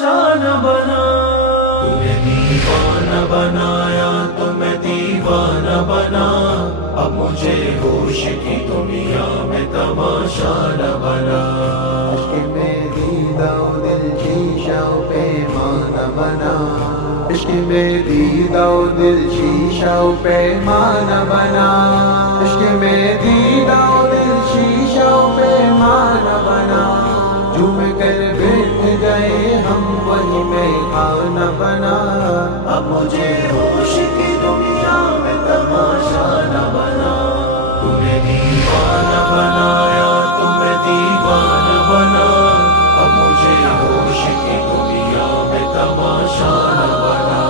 تماشا نہ بنا، تمہیں دیوانہ بنایا تو میں دیوانہ بنا، اب مجھے ہوش کی دنیا میں تماشا نہ بنا۔ عشق میں دیدہ و دل شیشہ و پیمانہ بنا، عشق میں دیدہ و دل شیشہ و پیمانہ بنا، عشق میں دیدہ و دل شیشہ و پیمانہ بنا، جھوم کر بیٹھ گئے ہم وہی میخانہ بنا، اب مجھے ہوش کی دنیا میں تماشا نہ بنا، تمہیں دیوانہ بنایا تو میں دیوانہ بنا، اب مجھے ہوش کی دنیا میں تماشا نہ بنا۔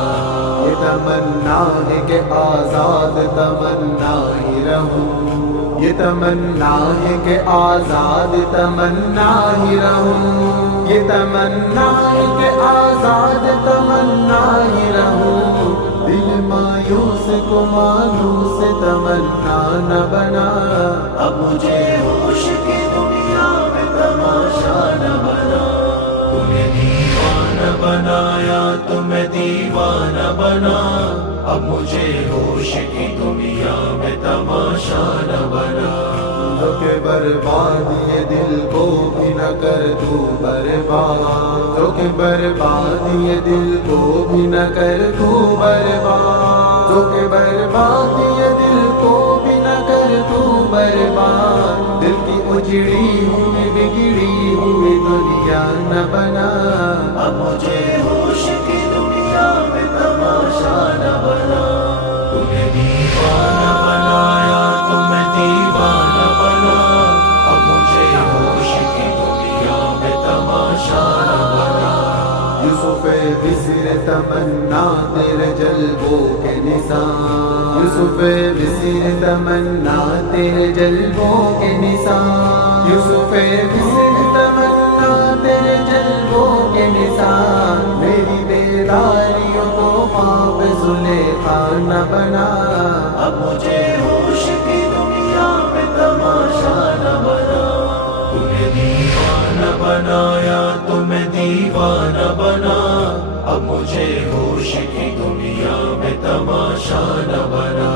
یہ تمنا ہے کہ آزاد تمنا ہی رہوں، یہ تمنا ہے کہ آزاد تمنا ہی رہوں، یہ تمنا ہے کہ آزاد تمنا ہی رہوں، دل مایوس کو مانوس تمنا نہ بنا، اب مجھے ہوش کی دنیا میں تماشا نہ بنا، تمہیں دیوانہ بنایا تو میں دیوانہ بنا، اب مجھے ہوش کی دنیا میں تماشا نہ بنا۔ تو کہ برباد یہ دل کو بھی نہ کر تو برباد، تو کہ برباد یہ دل کو بھی نہ کر تو برباد، تو کہ برباد یہ دل کو بھی نہ کر تو برباد، دل کی اجڑی ہوئی بگڑی ہوئی دنیا نہ بنا، اب مجھے ہوش کی دنیا میں تماشا نہ بنا، تمہیں دیوانہ بنایا تو میں دیوانہ بنا، اب مجھے ہوش کی دنیا میں تماشا نہ بنا۔ یوسف مصر تمنا تیرے جلووں کے نثار، یوسف مصر تمنا تیرے جلووں کے نثار، یوسف مصر تمنا تیرے جلووں کے نثار، میری بیداریوں کو خواب زلیخا نہ بنا، اب مجھے ہوش کی دنیا میں تماشا نہ بنا، تمہیں دیوانہ بنایا تو میں دیوانہ بنا، اب مجھے ہوش کی دنیا میں تماشا نہ بنا۔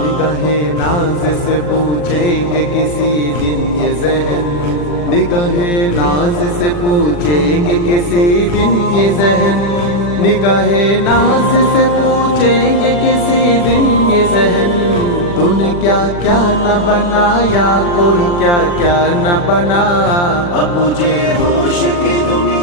نگاہ ناز سے پوچھیں گے کسی دن یہ ذہن، نگاہ ناز سے پوچھیں گے کسی دن یہ ذہن، نگاہ ناز سے پوچھیں گے کسی دن یہ ذہن، تو نے کیا کیا نہ بنایا کوئی کیا کیا نہ بنا، اب مجھے ہوش کی دنیا